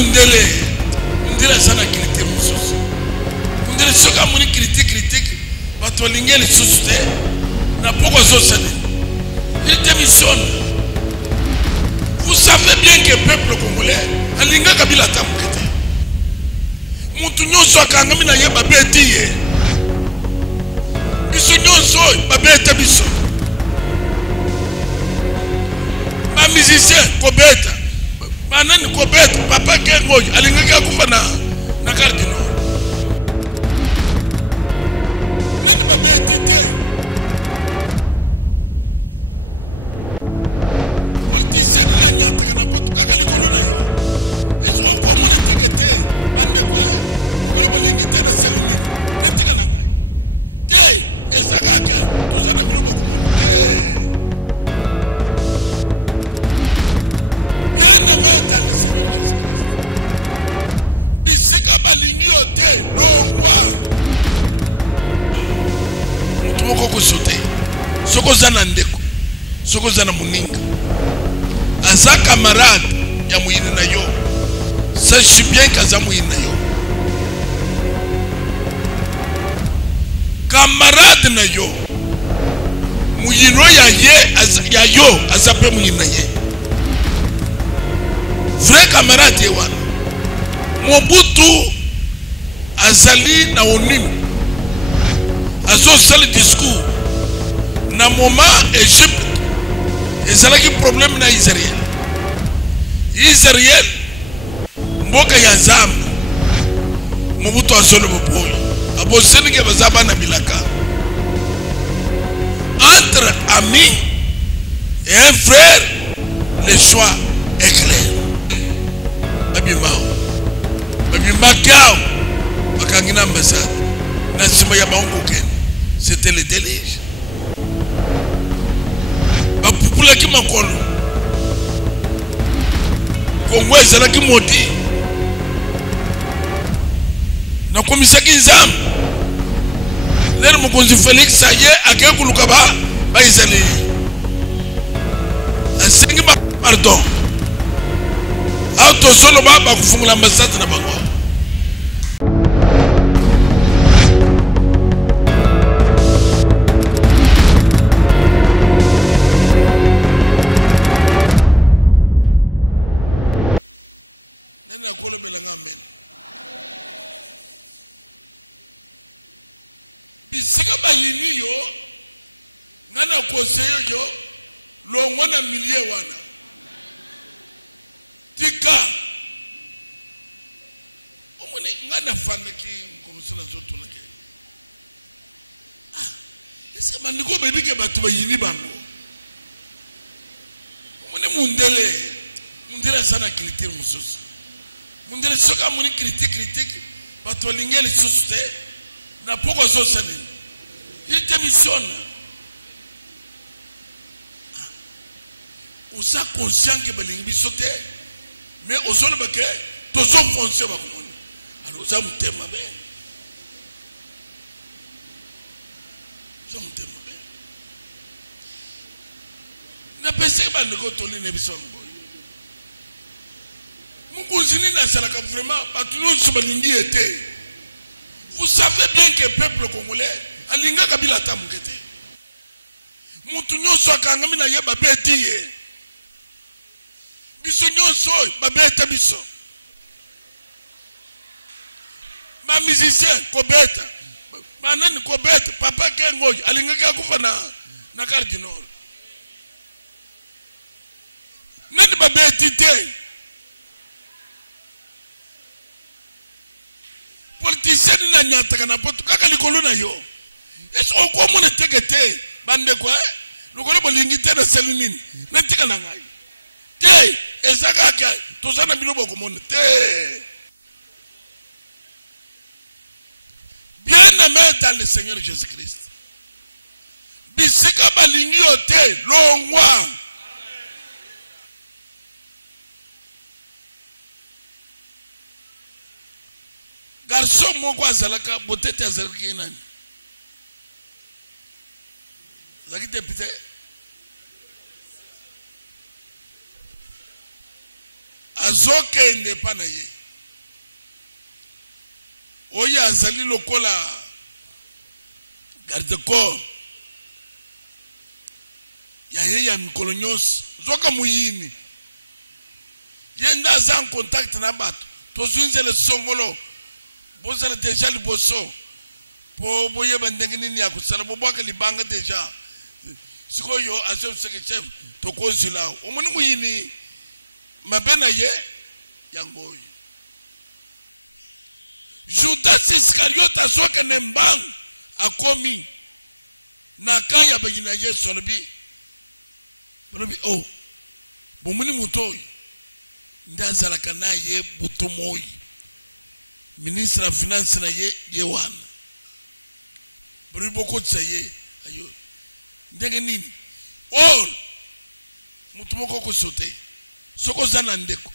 mundele mundele sana critique mususu mundele soka muni critique bato lingeli susu na poko zosane il démissionne. Vous savez bien que le peuple congolais a linga kabila tamukete mutu nyonso akangami na ye babeti ye biso nyonso babeta biso ba musicien kobeta banani kobeta papa kengo alingaki akufa na cardinal nani babeti te politicien na nyataka na poto kaka likolo na yo eso ko mona tekete bande kwa ngolo bolingi te na selini netika na ngai te ezakaka tozana bilobo komona te. Bien-aimé dans le Seigneur Jésus-Christ, bisika balingi ote longwa mutumoko kosote soko zana ndeko soko zana muninga aza camarade ya muyini na yo sache bien kaza muyini na yo camarade na yo muyino ya yo azape muyini na ye vrai camarade wana Mobutu azali na onim azo sali discours na moment Egypte ezalaki problème na Israël mboka ya Nzambe Mobutu azolo boboyi aboseni ke bazaba na bilaka entre amis et un frère le choix est clair. Babimao bakangina ambassade na sima ya bango ken c'était le délige bapupula ki makolo Kongo ezalaki moti na komisaki Nzambe lero mokonzi Félix aye akekuluka ba Israeli asengi pardon auto solo baba kufungula ambassade na bango nena kolo belanga amen bisika bayini yo ngana koseyo yo longwa na milie wana tika omoni ngana fandaki komisona zoto nake est-ce que mandiko bebike batu bayini bango omoni mundele sana critique mususu mundele soka moni critique batu lingeli susu te na poko zosane il démissionne. Osa conscient que balingi bisote mais ozolo bake tozo foncer ba komoni alors ça mutema be na pese ba ndeko toli ne bisongo mukunzini na salaka vraiment batuno so balingi été. Vous savez bien que le peuple congolais alinga kabila tamukete mutu nyonso akangami na ye babeti ye biso nyonso babeta biso ba musicien kobeta banani kobeta papa kengo alingaki akufa na cardinal nani babeti te politicien na nyataka na poto kaka likolo na yo eso ko mona tekete bande kwa lokolo bolingi te na salinini na tika na ngai te ezaka ka tozana bilobo ko mona te. Bien-aimé dans le Seigneur Jésus-Christ, bisika balingi ote longwa garçon moko azalaka botete azalaki nani azalaki député azokende pa na ye oyo azali lokola garde corps ya ye ya mikolo nyonso zoka muyini ye nda aza en contact na bato tozwi nzela songolo bozala deja liboso po boyeba ndenge nini ya kusala bobwaka libanga deja sikoyo azoseke chef tokozila omoni muyini mabe na ye yangoyo Judas Iscariote azoka ne mbangu akomi na kaya bagina Yesu lobi oh bomuni mutoyi ndazalaka na ye butomoyi ministre of finance na ye wana boko tsaye ayo ndenge nini or mutu moko ko sote soko zana ndeko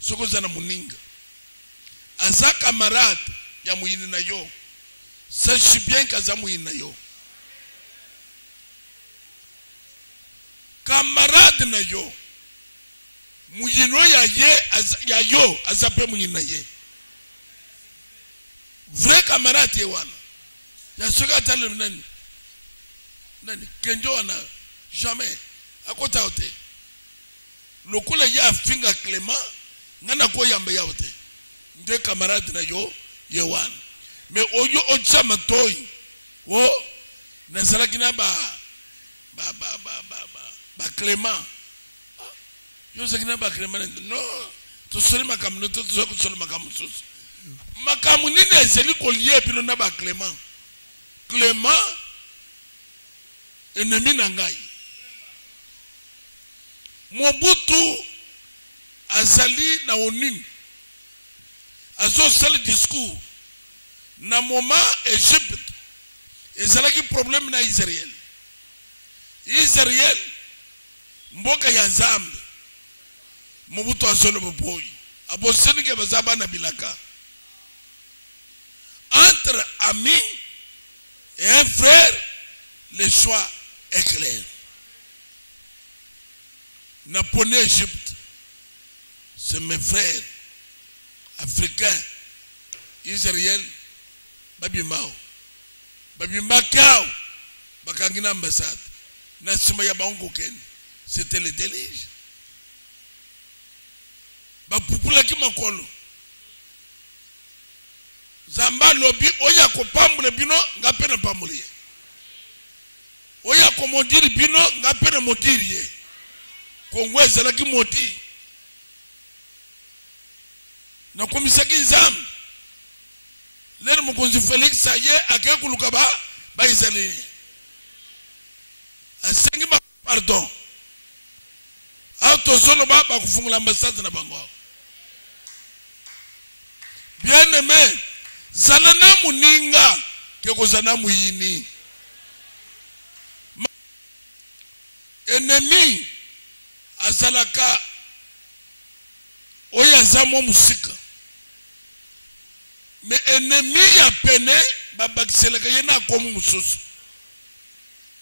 soko zana muninga aza camarade ya muyini na yo sache bien kaza muyini na yo camarade na yo muyino ya yo azape muyini na ye vrai camarade ye wana ya soka tale nani kenjo wana jamais akota ote lokola ya finga Clément ngana ko yamba ya ote nde camarade na yo ye wana mais oyo ochama toy o nazalaki na ba Clément yo zakina ba Clément no to soli makamu to zo soli makamu sus makamu nini ezeli ko lié bino na ba Clément ennemi na ngai Mobutu azali na onini azo sali discours na moment Egypte ezalaki problème na Israël mboka ya Nzambe Mobutu azolo boboyi aboseni ke bazaba na bilaka entre amis et un frère le choix est clair na pone Egypte c'est mes frères africains Israël babimao babimbakao bakangina ambassade na sima ya bango ken c'était le délige bapupula ki makolo zamba lobi oya ko pambule bino ngape na pamulie oya ko modiri bino ngape na modiri ye kongweza la ki moti na komisaki Nzambe lero mukonzi Felix aye akekuluka ba Israeli asengi ba pardon auto zolo ba kufungula ambassade na bango bien aimé zalana muninga keko zana muyini ennemi azalaka oya zamo musika mais ennemi ya pene babakiselaka yena komu mususu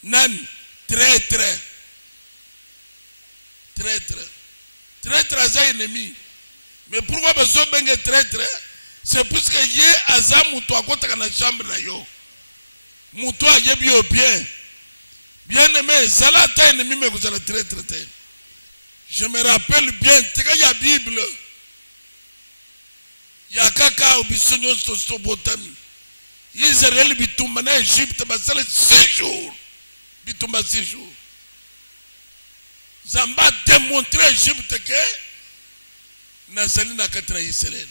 nani très aza ennemi mais pourquoi besoin benge très c'est parce que ye aza mutu akotaka na chambre na yo mutu ayebi yo bien aimé zala ta ennemi me kozala très je me rappelle bien tika ya Bible ya kaka obisonyo sto botami Israël bitumba na Egypte basala 6 jours bitumba 6 jours Zamba démontrer Egypte que nazali na kati na Israël